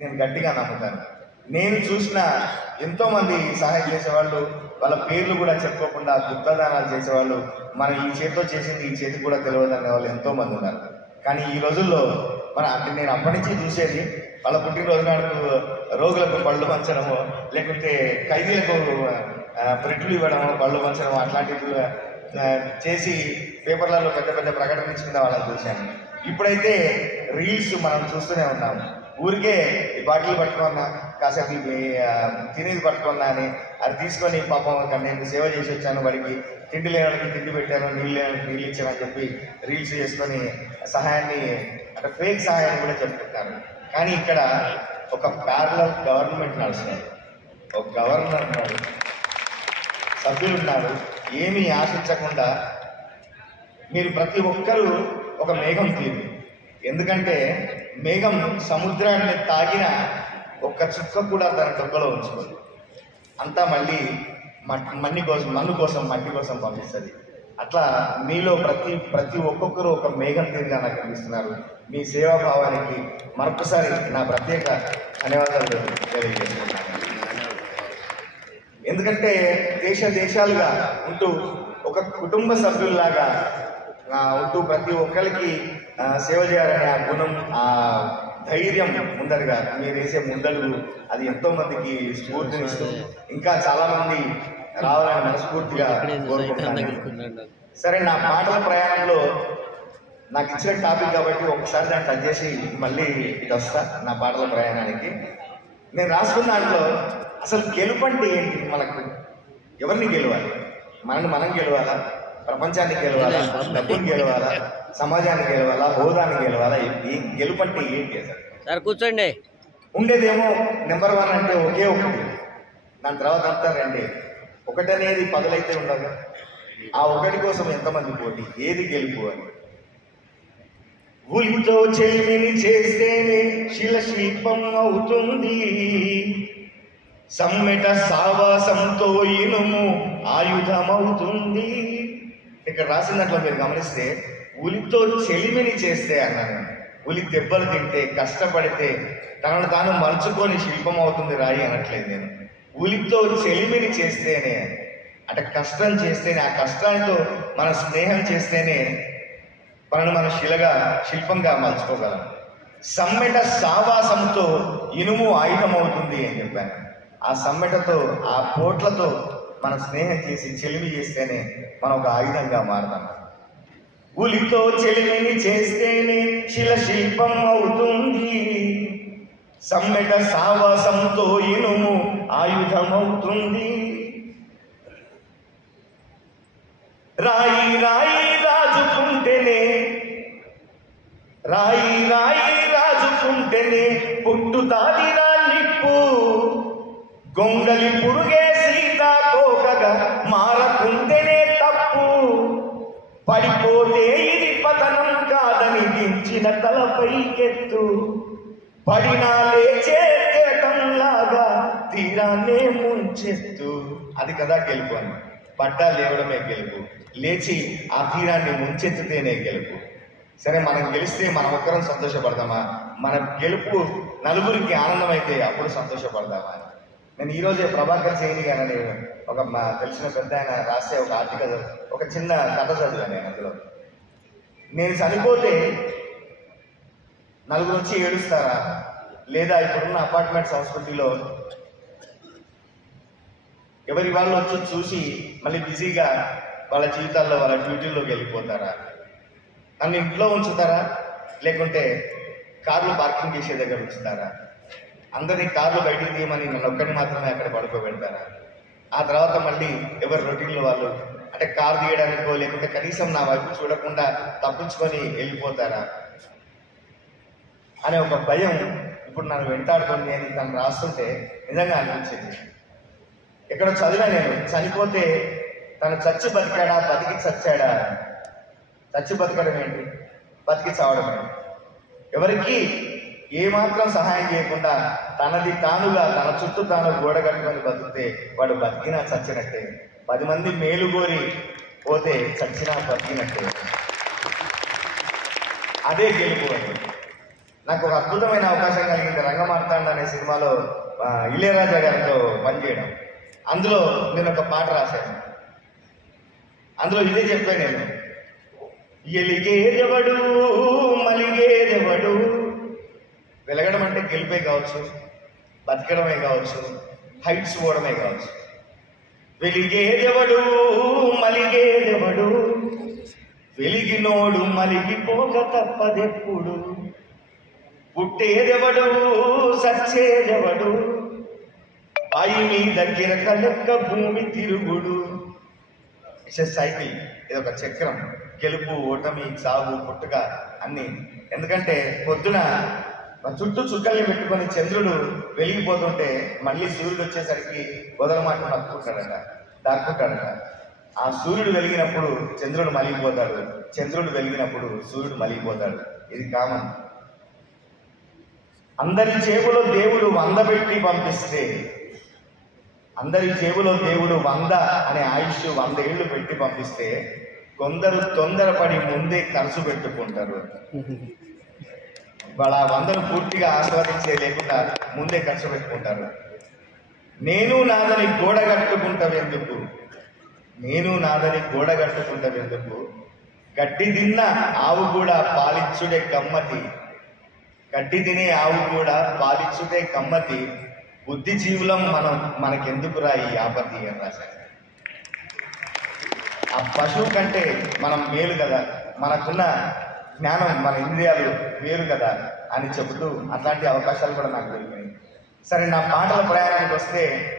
నేను గట్టిగా నమ్ముతాను. నేను చూసిన ఎంతోమంది సహాయం చేసేవాళ్ళు వాళ్ళ పేర్లు కూడా చెప్పుకోకుండా గుప్తదానాలు చేసేవాళ్ళు, మనం ఈ చేతితో చేసింది ఈ చేతికి కూడా తెలియదు అనే వాళ్ళు ఎంతోమంది ఉన్నారు. కానీ ఈ రోజుల్లో అంటే నేను అప్పటి నుంచి చూసేది వాళ్ళ పుట్టినరోజు నాడు రోగులకు పళ్ళు పంచడము, లేకుంటే ఖైదీలకు బ్రెడ్లు ఇవ్వడము, పళ్ళు పంచడము అట్లాంటివి చేసి పేపర్లలో పెద్ద పెద్ద ప్రకటన ఇచ్చిన వాళ్ళని చూశాను. ఇప్పుడైతే రీల్స్ మనం చూస్తూనే ఉన్నాము. ఊరికే ఈ బాటిల్ పట్టుకున్నా, కాసేపు తినేది పట్టుకున్నా అని అది తీసుకొని పాపం నేను సేవ చేసి వచ్చాను, వాడికి తిండి లేనికి తిండి పెట్టాను, నీళ్ళు లేనికి నీళ్ళు ఇచ్చాను అని చెప్పి రీల్స్ చేసుకొని సహాయాన్ని అంటే ఫేక్ సహాయాన్ని కూడా చెప్పుకుంటారు. కానీ ఇక్కడ ఒక ప్యారలల్ గవర్నమెంట్ నడుస్తుంది. ఒక గవర్నర్ ఉన్నాడు, సభ్యులు ఉన్నారు. ఏమీ ఆశించకుండా మీరు ప్రతి ఒక్కరూ ఒక మేఘం తీరు. ఎందుకంటే మేఘం సముద్రాన్ని తాగిన ఒక్క చుక్క కూడా తన డొక్కలో ఉంచుకోదు. అంతా మళ్ళీ మన్ను కోసం మట్టి కోసం పంపిస్తుంది. అట్లా మీలో ప్రతి ఒక్కొక్కరు ఒక మేఘం తీరుగా నాకు కనిపిస్తున్నారు. మీ సేవాభావానికి మరొకసారి నా ప్రత్యేక ధన్యవాదాలు తెలియజేస్తున్నాను. ఎందుకంటే దేశాలుగా ఉంటూ ఒక కుటుంబ సభ్యుల్లాగా ఉంటూ ప్రతి ఒక్కరికి సేవ చేయాలనే ఆ గుణం, ఆ ధైర్యం ముందరగా మీరు వేసే ముందడుగు అది ఎంతో మందికి స్ఫూర్తినిస్తుంది. ఇంకా చాలా మంది రావాలని మనస్ఫూర్తిగా కోరుకుంటున్నాను. సరే, నా పాటల ప్రయాణంలో నాకు ఇచ్చిన టాపిక్ కాబట్టి ఒకసారి దాన్ని టచ్ చేసి మళ్ళీ ఇటు వస్తా. నా పాటల ప్రయాణానికి నేను రాసుకున్న దాంట్లో అసలు గెలుపు అంటే ఏంటి? మనకు ఎవరిని గెలవాలి? మనం గెలవాలా? ప్రపంచాన్ని గెలవాలా? డబ్బుని గెలవాలా? సమాజాన్ని గెలవాలా? హోదాన్ని గెలవాలా? గెలుపు అంటే ఏంటి? సార్ కూర్చోండి. ఉండేదేమో నెంబర్ 1 అంటే ఒకే ఒకటి, దాని తర్వాత అంతా రెండే. ఒకటి అనేది 10 అయితే ఉండదు. ఆ ఒకటి కోసం ఎంతమంది పోటీ? ఏది గెలుపు అని? ఉలితో చెలిమిని చేస్తేనే శిల్పం అవుతుంది, సమ్మెట సావాసంతో ఇనుము ఆయుధమవుతుంది. ఇక్కడ రాసినట్లు మీరు గమనిస్తే ఉలితో చెలిమిని చేస్తే అన్నాను. ఉలి దెబ్బలు తింటే కష్టపడితే తనను తాను మలుచుకొని శిల్పం అవుతుంది రాయి అనట్లేదు నేను. ఉలితో చెలిమిని చేస్తేనే అంటే కష్టం చేస్తేనే, ఆ కష్టాలతో మన స్నేహం చేస్తేనే మనను మన శిల్పంగా మలుచుకోగలం. సమ్మెట సావాసంతో ఇనుము ఆయుధం అవుతుంది అని చెప్పాను. ఆ సమ్మెటతో, ఆ పోట్లతో మన స్నేహం చేసి చెలిమి చేస్తేనే మనం ఒక ఆయుధంగా మారుతాం. ఉలితో చెలిమిని చేస్తేనే శిల్పం అవుతుంది, సమ్మెట సావాసంతో ఇనుము ఆయుధమవుతుంది. రాయి రాయి రాజుకుంటేనే పుట్టుతాదిరా నిప్పు, గొంగలి పురుగే సీతాకోకగా మారకుంటేనే తప్పు, పడిపోతే ఇది పతనం కాదని దించిన తలపైకెత్తు, పడినా లేచే కేటంలాగా తీరాన్నే ముంచెత్తు. అది కదా గెలుపు అని. పడ్డా లేవడమే గెలుపు, లేచి ఆ తీరాన్ని ముంచెత్తితేనే గెలుపు. సరే, మనం గెలిస్తే మనం ఒక్కరం సంతోషపడదామా? మన గెలుపు నలుగురికి ఆనందం అయితే అప్పుడు సంతోషపడదామా? నేను ఈరోజే ప్రభాకర్ చేయని కానీ ఒక తెలిసిన పెద్ద ఆయన రాసే ఒక ఆర్టికల్, ఒక చిన్న కథ చదివాను నేను. అందులో నేను చనిపోతే నలుగురు వచ్చి ఏడుస్తారా, లేదా ఇప్పుడున్న అపార్ట్మెంట్ సంస్కృతిలో ఎవరి వాళ్ళు వచ్చి చూసి మళ్ళీ బిజీగా వాళ్ళ జీవితాల్లో వాళ్ళ డ్యూటీల్లోకి వెళ్ళిపోతారా? నన్ను ఇంట్లో ఉంచుతారా, లేకుంటే కార్లు పార్కింగ్ చేసే దగ్గర ఉంచుతారా? అందరినీ కార్లు బయటికి తీయమని నన్ను ఒక్కడిని మాత్రమే అక్కడ పడుకోబెడతారా? ఆ తర్వాత మళ్ళీ ఎవరి రొటీన్లో వాళ్ళు అంటే కారు తీయడానికో లేకుంటే కనీసం నా వైపు చూడకుండా తప్పించుకొని వెళ్ళిపోతారా అనే ఒక భయం ఇప్పుడు నన్ను వెంటాడుతుంది అని తను రాస్తుంటే నిజంగా అనిపించింది. ఎక్కడో చదివా నేను, చనిపోతే తను చచ్చి బతికాడా బతికి చచ్చాడా? చచ్చి బతకడం ఏంటి, బతికి చావడం ఏంటి? ఎవరికి ఏమాత్రం సహాయం చేయకుండా తనది తానుగా తన చుట్టూ తాను గోడ కట్టుకొని బతికితే వాడు బతికినా చచ్చినట్టే. 10 మంది మేలు కోరి పోతే చచ్చినా బతికినట్టే. అదే గెలుపు అని నాకు ఒక అద్భుతమైన అవకాశం కలిగింది రంగమార్తాండ అనే సినిమాలో ఇళయరాజా గారితో పనిచేయడం. అందులో నేను ఒక పాట రాశాను. అందులో ఇదే చెప్పాను నేను, ఎలిగేదెవడు మలిగేదెవడు. వెలగడం అంటే గెలిపే కావచ్చు, బతకడమే కావచ్చు, హైట్స్ పోవడమే కావచ్చు. వెలిగేదెవడు మలిగేదెవడు, వెలిగినోడు మలిగిపోక తప్పదెప్పుడు. పుట్టేదెవడు సచ్చేదెవడు, పాయి మీద గిరక లెక్క భూమి తిరుగుడు. ఇట్స్ ఎ సైకిల్, ఇది ఒక చక్రం. గెలుపు, ఓటమి, సాగు, పుట్టుక అన్ని. ఎందుకంటే పొద్దున చుట్టూ చుక్కల్ని పెట్టుకొని చంద్రుడు వెలిగిపోతుంటే మళ్ళీ సూర్యుడు వచ్చేసరికి వదలమాట దాక్కుంటాడట. ఆ సూర్యుడు వెలిగినప్పుడు చంద్రుడు మలిగిపోతాడు, చంద్రుడు వెలిగినప్పుడు సూర్యుడు మలిగిపోతాడు. ఇది కామన్. అందరి జేబులో దేవుడు 100 పెట్టి పంపిస్తే, అందరి జేబులో దేవుడు 100 అనే ఆయుష్ 100 ఏళ్ళు పెట్టి పంపిస్తే, కొందరు తొందరపడి ముందే ఖర్చు పెట్టుకుంటారు. వాళ్ళ 100ను పూర్తిగా ఆస్వాదించే లేకుండా ముందే ఖర్చు పెట్టుకుంటారు. నేను నాదని గోడగట్టుకుంటావెందుకు, నేను నాదని గోడగట్టుకుంటావెందుకు, గడ్డి తిన్న ఆవు కూడా పాలిచ్చుడే కమ్మతి, గడ్డి తినే ఆవు కూడా పాలిచ్చుడే కమ్మతి, బుద్ధిజీవులం మనకెందుకురా ఈ ఆపత్తి అని రాశారు. ఆ పశువు కంటే మనం మేలు కదా, మనకున్న జ్ఞానం, మన ఇంద్రియాలు వేరు కదా అని చెబుతూ అట్లాంటి అవకాశాలు కూడా నాకు దొరికినాయి. సరే, నా పాటల ప్రయాణానికి వస్తే